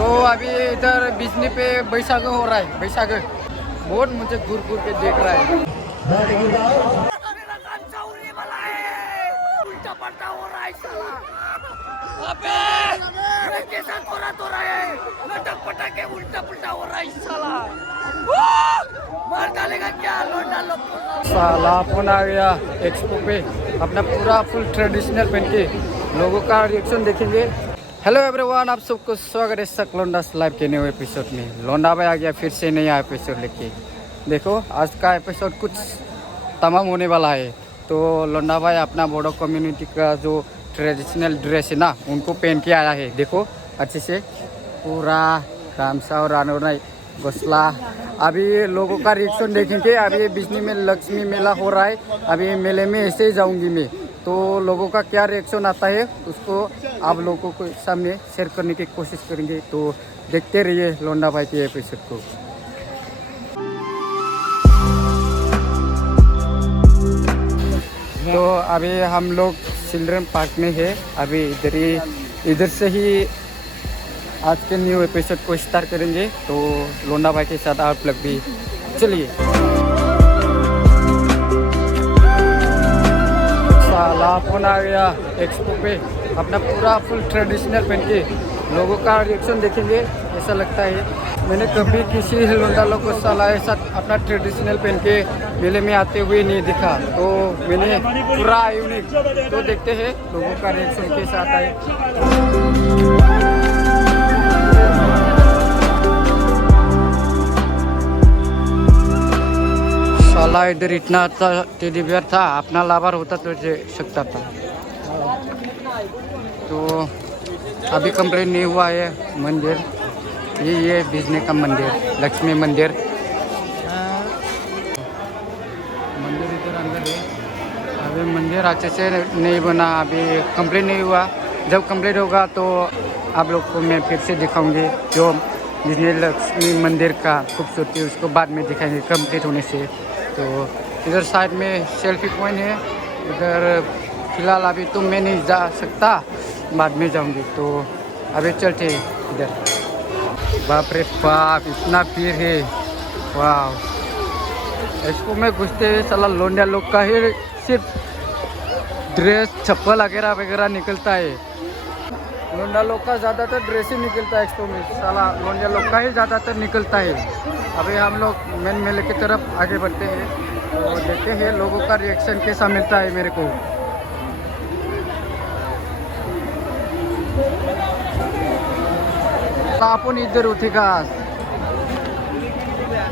तो अभी इधर बिजली पे बैसाख हो रहा है। बैसाख बहुत मुझे घूर घूर के देख रहा है। उल्टा पलटा हो रहा है साला। अबे कैसा तो रहा है लटक पटक के उल्टा पुल्टा हो रहा है साला। मार डालेगा क्या लौंडा लोग साला। अपन आ गया एक्सपो पे अपना पूरा फुल ट्रेडिशनल पहन के। लोगों का रिएक्शन देखेंगे। हेलो एवरीवन, आप सबको स्वागत है सकलोंडास लाइव के न्यू एपिसोड में। लोंडा भाई आ गया फिर से नया एपिसोड लेके। देखो आज का एपिसोड कुछ तमाम होने वाला है। तो लोंडा भाई अपना बोडो कम्युनिटी का जो ट्रेडिशनल ड्रेस है ना उनको पहन के आया है। देखो अच्छे से पूरा गामसा और आनोना गसला। अभी लोगों का रिएक्शन देखेंगे। अभी बिजनी में लक्ष्मी मेला हो रहा है। अभी मेले में ऐसे ही जाऊंगी मैं, तो लोगों का क्या रिएक्शन आता है उसको आप लोगों के सामने शेयर करने की कोशिश करेंगे। तो देखते रहिए लोंडा भाई के एपिसोड को। तो अभी हम लोग चिल्ड्रन पार्क में है। अभी इधर से ही आज के न्यू एपिसोड को स्टार्ट करेंगे। तो लोंडा भाई के साथ आप लोग भी चलिए। साला अपन आ गया एक्सपो पे अपना पूरा फुल ट्रेडिशनल पहन के। लोगों का रिएक्शन देखेंगे। ऐसा लगता है मैंने कभी किसी लोंडा लोग को साला ऐसा अपना ट्रेडिशनल पहन के मेले में आते हुए नहीं दिखा। तो मैंने पूरा यूनिक। तो देखते हैं लोगों का रिएक्शन कैसा आता है। साला इधर इतना अच्छा टेडी बियर था, अपना लाभार होता तो दे सकता था। तो अभी कंप्लीट नहीं हुआ है मंदिर। ये बिजली का मंदिर, लक्ष्मी मंदिर। मंदिर इधर अंदर है। अभी मंदिर अच्छे से नहीं बना, अभी कंप्लीट नहीं हुआ। जब कंप्लीट होगा तो आप लोग को मैं फिर से दिखाऊंगी जो बिजली लक्ष्मी मंदिर का खूबसूरती उसको बाद में दिखाएंगे कंप्लीट होने से। तो इधर साइड में सेल्फी पॉइंट है। इधर फिलहाल अभी तो मैं नहीं जा सकता, बाद में जाऊंगी। तो अभी चलते इधर। बाप रे बाप इतना भीड़ है, वाह। इसको में घुसते साला लोंडिया लोग का ही सिर्फ ड्रेस चप्पल वगैरह वगैरह निकलता है। लोंडा लोग का ज़्यादातर ड्रेस ही निकलता है एक्सपो में। साला लोंडिया लोग का ही ज़्यादातर निकलता है। अभी हम लोग मेन मेले की तरफ आगे बढ़ते हैं। तो देखते हैं लोगों का रिएक्शन कैसा मिलता है मेरे को। अपन इधर उठेगा,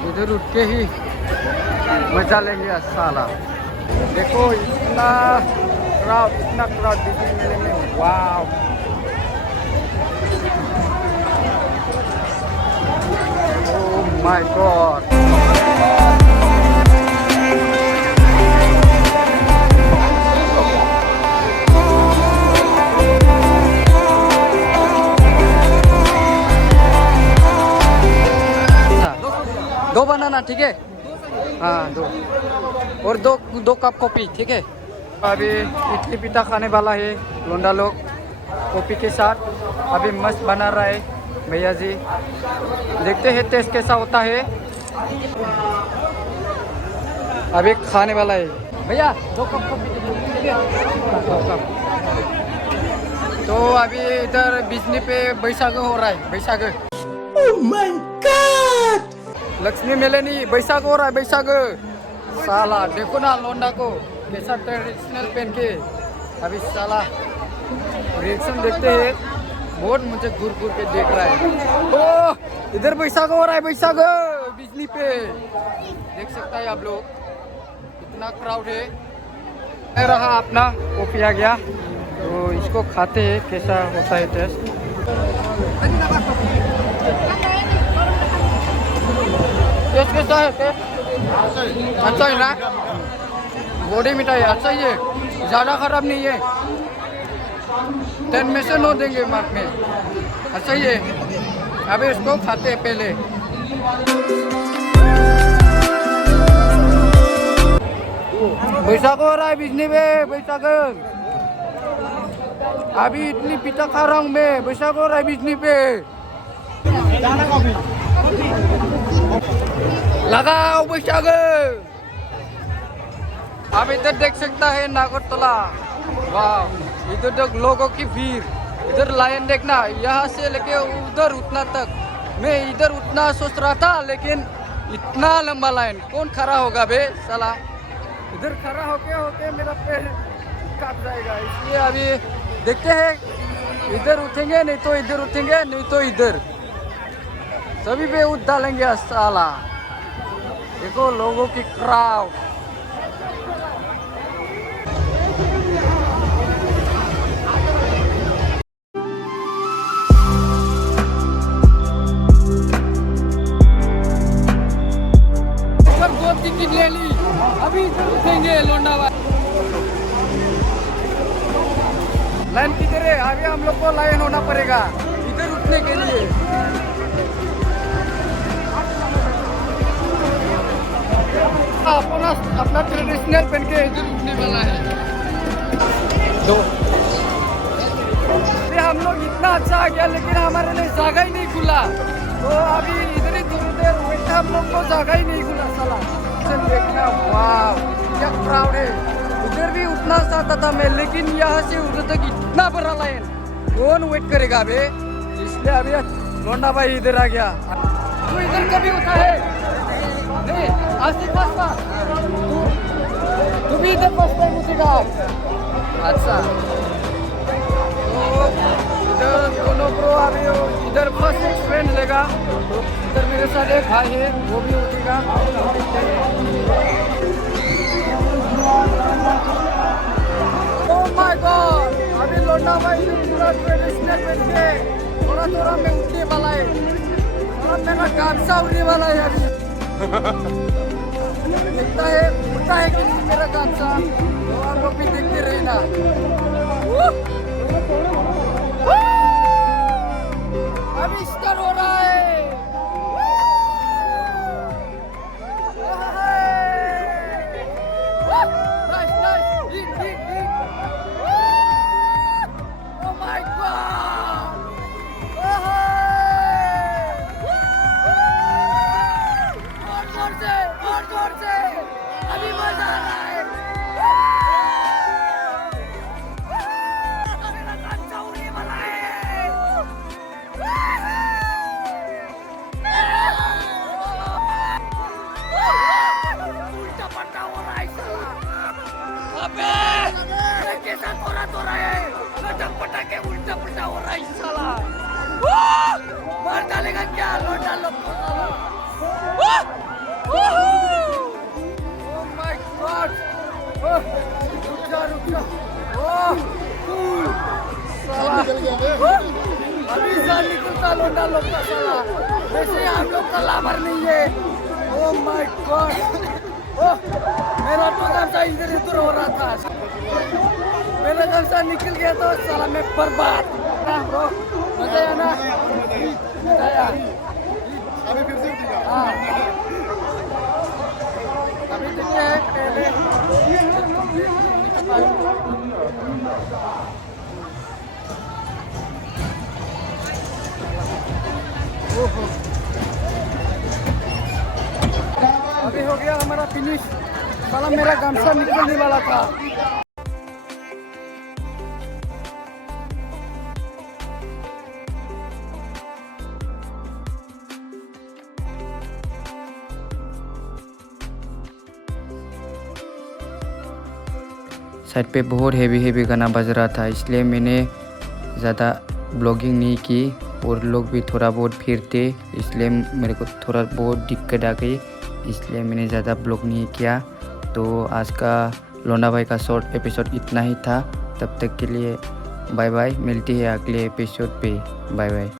इधर उठ के ही मजा लेंगे साला। देखो इतना क्राउड दिखने मेले में, वाह। Oh my God! दो बनाना ठीक है? हाँ दो। और दो कप कॉफी ठीक है? अभी इडली पिठा खाने वाला है लोंडा लोग कॉफी के साथ। अभी मस्त बना रहा है भैया जी। देखते हैं टेस्ट कैसा होता है। अभी खाने वाला है भैया। दो कप कॉफी ठीक है? दो कप। तो अभी इधर बिजली पे बैसाख हो रहा है। Baisakh. Oh my god! Lakshmi मेले नहीं, बैसाख हो रहा है। बैसाख साला देखो ना लोंडा को कैसा ट्रेडिशनल पहन के। अभी साला रिएक्शन देखते हैं। बहुत मुझे घूर घूर के देख रहा है। ओ इधर बैसाख हो रहा है। बैसाख बिजली पे देख सकता है आप लोग। इतना क्राउड है। रहा अपना कॉफी आ गया। तो इसको खाते हैं कैसा होता है टेस्ट। टेस्ट कैसा है? टेस्ट अच्छा है ना? बॉडी मिठाई अच्छा ही है, ज़्यादा खराब नहीं है। 10 में से 9 देंगे मार्क में। अच्छा ही है। अभी इसको खाते हैं पहले। बैसाख हो रहा है बिजली में। बैसाख अभी इडली पिठा खा रहा हूँ मैं। बैसाख हो रहा है बिजली पे। लगाओ बैशागे। आप इधर देख सकता है नागरतला। वाह, इधर तक लोगों की भीड़। इधर लाइन देखना, यहाँ से लेके उधर उतना तक। मैं इधर उतना सोच रहा था, लेकिन इतना लंबा लाइन कौन खड़ा होगा बे साला। इधर खड़ा होके मेरा पैर काट जाएगा, इसलिए अभी देखते हैं। इधर उठेंगे नहीं तो इधर उठेंगे, नहीं तो इधर, सभी पे उठ डालेंगे साला। देखो लोगों की क्राउड। टिकट ले ली, अभी इधर उठेंगे लोंडावाला। लाइन किधर है? अभी हम लोग को लाइन होना पड़ेगा इधर उठने के लिए। अपना ट्रेडिशनल पहन के इधर उठने वाला है। तो हम लोग इतना अच्छा आ गया, लेकिन हमारे लिए जगह ही नहीं खुला। तो अभी इधर ही थोड़ी देर बैठे, हम लोग को जगह ही नहीं खुला साला। देखना, वाह क्या क्राउड है। उधर भी उतना चाहता था मैं, लेकिन यहाँ से उधर तक इतना बड़ा लाइन, कौन वेट करेगा बे। इसलिए अभी लोंडा भाई इधर आ गया। तू इधर कभी उठा है? नहीं, आज से फर्स्ट बार। तू भी इधर फर्स्ट टाइम उठेगा? अच्छा, तो इधर दोनों ब्रो अभी इधर फर्स्ट एक्सपीरियंस लेगा। तो इधर मेरे साथ एक भाई है, वो भी उठेगा। ओह माय गॉड, अभी लोंडा भाई पूरा ट्रेडिशनल पहन के थोड़ा में उठने वाला है। और मेरा गामसा उड़ने वाला है अभी। देखता है उठता है कि नहीं मेरा गामसा, तो आप लोग भी देखते रहना। अभी स्टार्ट हो रहा है। अभी मजा आ रहा है। मेरा गामसा उड़ने वाला है। उल्टा पट्टा हो रहा है साला। अबे कैसा तोरा है, लटक पटक के उल्टा पट्टा हो रहा है साला। मार डालेगा क्या लोटा लोग। रुक जा। अभी जान निकलता लोंडा लोग का साला, वैसे हम लोग का लाभर नहीं है। ओह माय गॉड, मेरा तो गामसा इधर उधर हो रहा था। मेरा गामसा निकल गया तो साला मैं बर्बाद। ब्रो मजा आया ना? अभी फिर से उठेगा। अभी देखते हैं पहले। अभी हो गया हमारा फिनिश। साला मेरा गामसा निकलने वाला था। साइड पे बहुत हेवी गाना बज रहा था, इसलिए मैंने ज़्यादा ब्लॉगिंग नहीं की। और लोग भी थोड़ा बहुत भीड़ थे, इसलिए मेरे को थोड़ा बहुत दिक्कत आ गई, इसलिए मैंने ज़्यादा ब्लॉग नहीं किया। तो आज का लोंडा भाई का शॉर्ट एपिसोड इतना ही था। तब तक के लिए बाय बाय, मिलती है अगले एपिसोड पे। Bye bye.